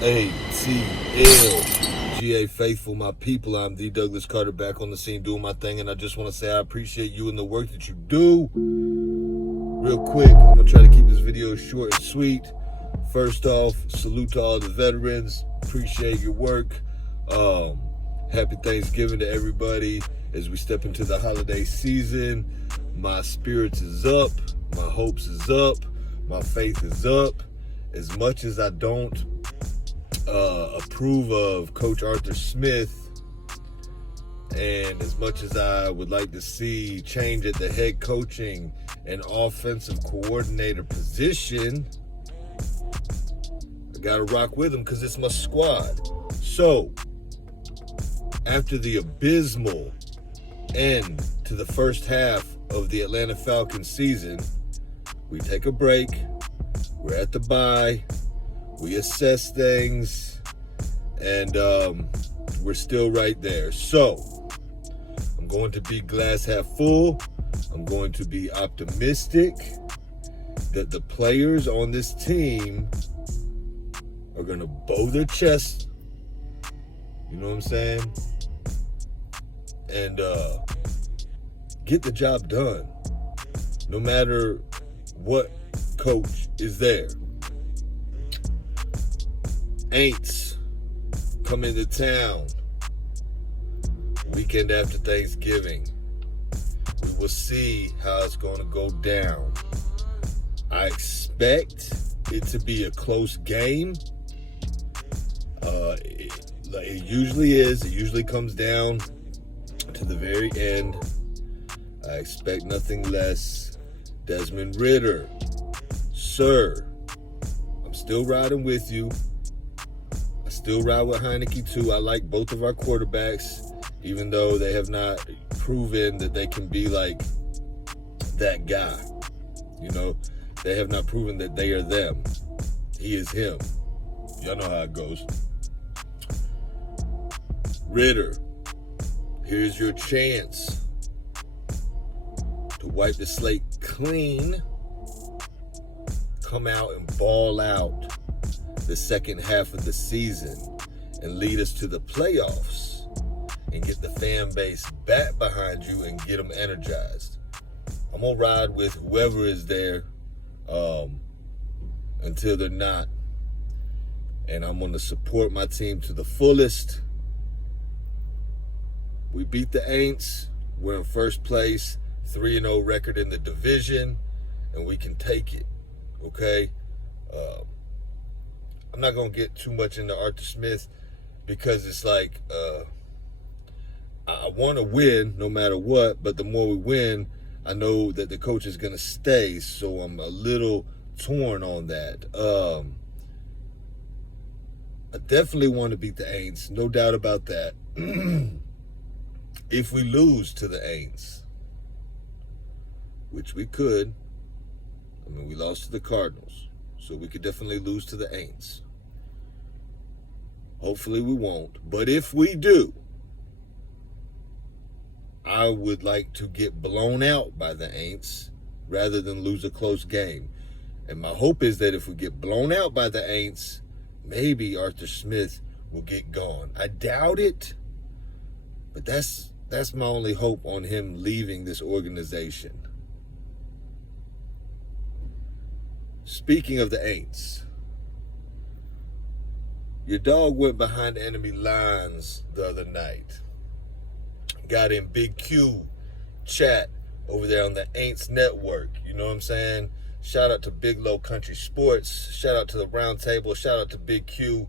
ATL.GA Faithful, my people. I'm the Douglas Carter, back on the scene doing my thing, and I just want to say I appreciate you and the work that you do. Real quick, I'm going to try to keep this video short and sweet. First off, salute to all the veterans. Appreciate your work. Happy Thanksgiving to everybody as we step into the holiday season. My spirits is up. My hopes is up. My faith is up. As much as I don't approve of Coach Arthur Smith, and as much as I would like to see change at the head coaching and offensive coordinator position, I gotta rock with him because it's my squad. So, after the abysmal end to the first half of the Atlanta Falcons season, we take a break. We're at the bye. We assess things, and we're still right there. So, I'm going to be glass half full. I'm going to be optimistic that the players on this team are going to bow their chest, you know what I'm saying, and get the job done, no matter what coach is there. Aints come into town weekend after Thanksgiving. We will see how it's going to go down. I expect it to be a close game. It usually is. It usually comes down to the very end. I expect nothing less. Desmond Ridder, sir, I'm still riding with you. I still ride with Heineke too. I like both of our quarterbacks, even though they have not proven that they can be like that guy. You know, they have not proven that they are them. He is him. Y'all know how it goes. Ridder, here's your chance to wipe the slate clean, come out and ball out the second half of the season and lead us to the playoffs and get the fan base back behind you and get them energized. I'm going to ride with whoever is there until they're not. And I'm going to support my team to the fullest. We beat the Aints. We're in first place, 3-0 record in the division, and we can take it, okay? I'm not going to get too much into Arthur Smith because it's like I want to win no matter what, but the more we win, I know that the coach is going to stay, so I'm a little torn on that. I definitely want to beat the Aints, no doubt about that. If we lose to the Aints, which we could, I mean, we lost to the Cardinals, so we could definitely lose to the Aints. Hopefully we won't, but if we do, I would like to get blown out by the Aints rather than lose a close game. And my hope is that if we get blown out by the Aints, maybe Arthur Smith will get gone. I doubt it, but that's my only hope on him leaving this organization. Speaking of the Aints, your dog went behind enemy lines the other night. Got in Big Q chat over there on the Aints Network. You know what I'm saying? Shout out to Big Low Country Sports. Shout out to the Round Table. Shout out to Big Q.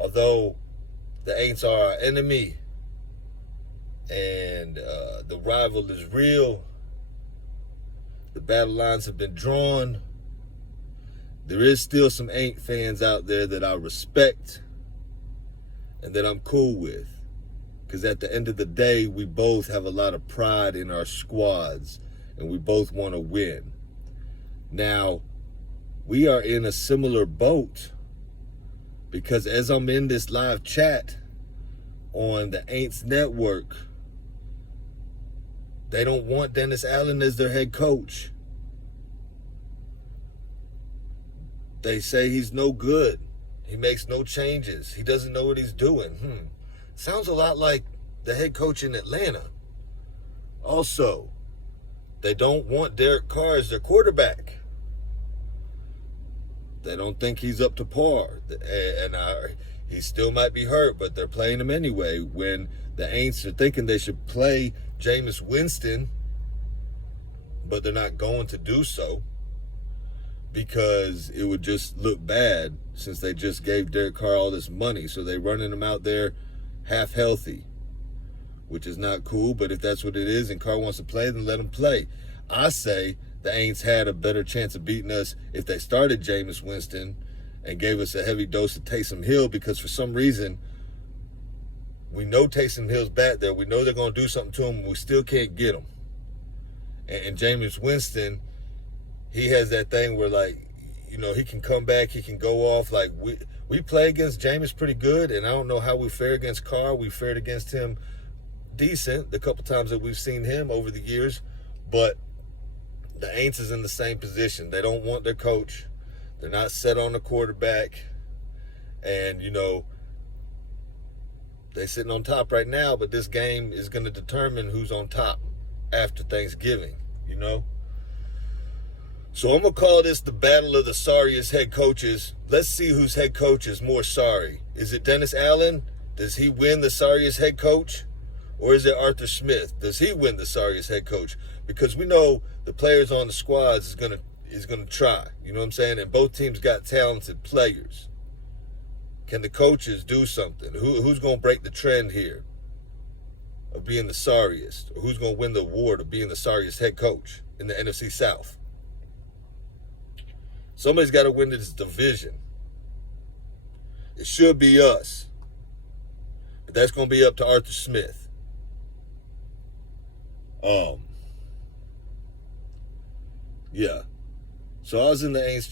Although the Aints are our enemy and the rival is real, the battle lines have been drawn, there is still some Aints fans out there that I respect and that I'm cool with. Because at the end of the day, we both have a lot of pride in our squads and we both want to win. Now, we are in a similar boat because as I'm in this live chat on the Aints Network, they don't want Dennis Allen as their head coach. They say he's no good. He makes no changes. He doesn't know what he's doing. Sounds a lot like the head coach in Atlanta. Also, they don't want Derek Carr as their quarterback. They don't think he's up to par. And he still might be hurt, but they're playing him anyway when the aints are thinking they should play Jameis Winston, but they're not going to do so because it would just look bad since they just gave Derek Carr all this money. So they're running him out there half healthy, which is not cool. But if that's what it is and Carr wants to play, then let him play. I say the aints had a better chance of beating us if they started Jameis Winston and gave us a heavy dose of Taysom Hill, because for some reason we know Taysom Hill's back there. We know they're going to do something to him, and we still can't get him. And Jameis Winston, he has that thing where, like, you know, he can come back, he can go off. Like, we play against Jameis pretty good, and I don't know how we fare against Carr. We fared against him decent the couple times that we've seen him over the years, but the aints is in the same position. They don't want their coach. They're not set on the quarterback. And, you know, they're sitting on top right now, but this game is going to determine who's on top after Thanksgiving, you know? So I'm going to call this the battle of the sorriest head coaches. Let's see whose head coach is more sorry. Is it Dennis Allen? Does he win the sorriest head coach? Or is it Arthur Smith? Does he win the sorriest head coach? Because we know the players on the squads is gonna try. You know what I'm saying? And both teams got talented players. Can the coaches do something? Who's gonna break the trend here of being the sorriest? Or who's gonna win the award of being the sorriest head coach in the NFC South? Somebody's got to win this division. It should be us. But that's going to be up to Arthur Smith. Yeah. So I was in the aints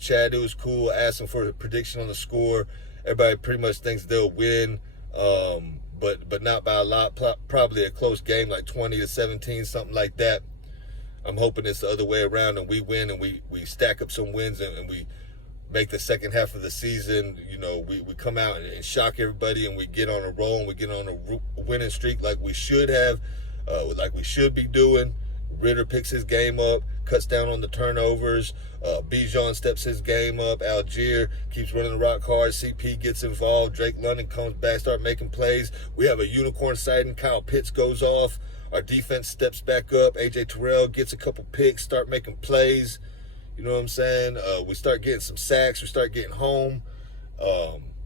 chat. It was cool. I asked them for a prediction on the score. Everybody pretty much thinks they'll win, but not by a lot. Probably a close game, like 20-17, something like that. I'm hoping it's the other way around and we win and we stack up some wins and we make the second half of the season. You know, we come out and shock everybody and we get on a roll and we get on a winning streak like we should have, like we should be doing. Ritter picks his game up, cuts down on the turnovers. Bijan steps his game up. Algier keeps running the rock hard. CP gets involved. Drake London comes back, start making plays. We have a unicorn sighting. Kyle Pitts goes off. Our defense steps back up. A.J. Terrell gets a couple picks, start making plays. You know what I'm saying? We start getting some sacks. We start getting home.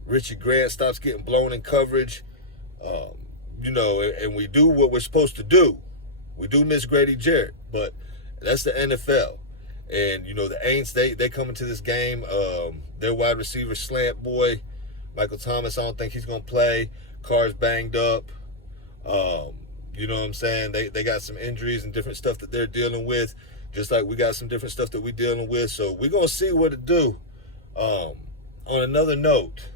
Richie Grant stops getting blown in coverage. You know, and we do what we're supposed to do. We do miss Grady Jarrett, but that's the NFL. And, you know, the aints, they come into this game. Their wide receiver, Slant Boy, Michael Thomas, I don't think he's going to play. Carr's banged up. You know what I'm saying? They got some injuries and different stuff that they're dealing with, just like we got some different stuff that we're dealing with. So we're going to see what it do. On another note,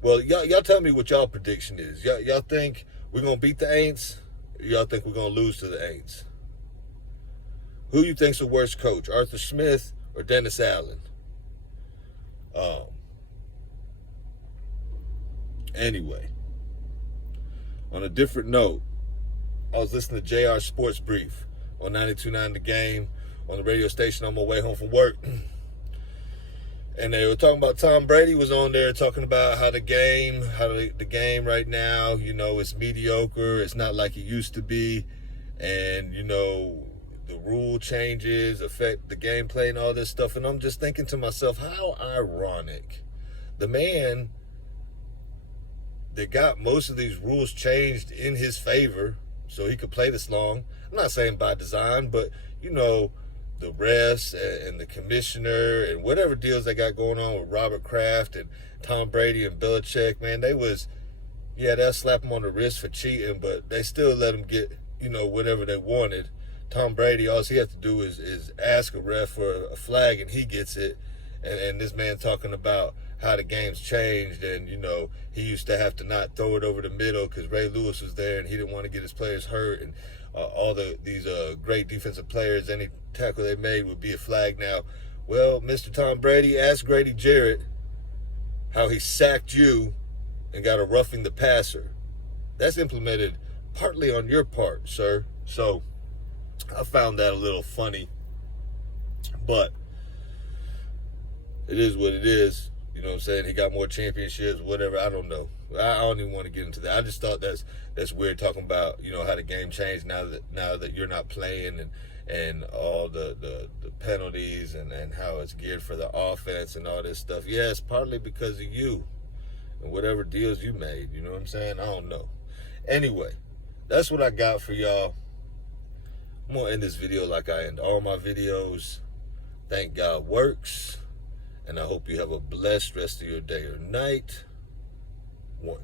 well, y'all tell me what y'all prediction is. Y'all think we're going to beat the aints? Or y'all think we're going to lose to the aints? Who you think's the worst coach, Arthur Smith or Dennis Allen? Anyway, on a different note, I was listening to JR Sports Brief on 92.9 The Game on the radio station on my way home from work. And they were talking about Tom Brady was on there talking about how the game right now, you know, it's mediocre. It's not like it used to be. And, you know, the rule changes affect the gameplay and all this stuff. And I'm just thinking to myself, how ironic. The man that got most of these rules changed in his favor so he could play this long. I'm not saying by design, but, you know, the refs and the commissioner and whatever deals they got going on with Robert Kraft and Tom Brady and Belichick, man, they'll slap him on the wrist for cheating, but they still let him get, you know, whatever they wanted. Tom Brady, all he has to do is ask a ref for a flag and he gets it. And this man talking about how the game's changed and, you know, he used to have to not throw it over the middle because Ray Lewis was there and he didn't want to get his players hurt. And all these great defensive players, any tackle they made would be a flag now. Well, Mr. Tom Brady, ask Grady Jarrett how he sacked you and got a roughing the passer. That's implemented partly on your part, sir. So I found that a little funny, but it is what it is. You know what I'm saying? He got more championships, whatever. I don't know. I don't even want to get into that. I just thought that's weird, talking about, you know, how the game changed now that you're not playing, and all the penalties and how it's geared for the offense and all this stuff. Yeah, it's partly because of you and whatever deals you made. You know what I'm saying? I don't know. Anyway, that's what I got for y'all. I'm going to end this video like I end all my videos. Thank God works. And I hope you have a blessed rest of your day or night. 1.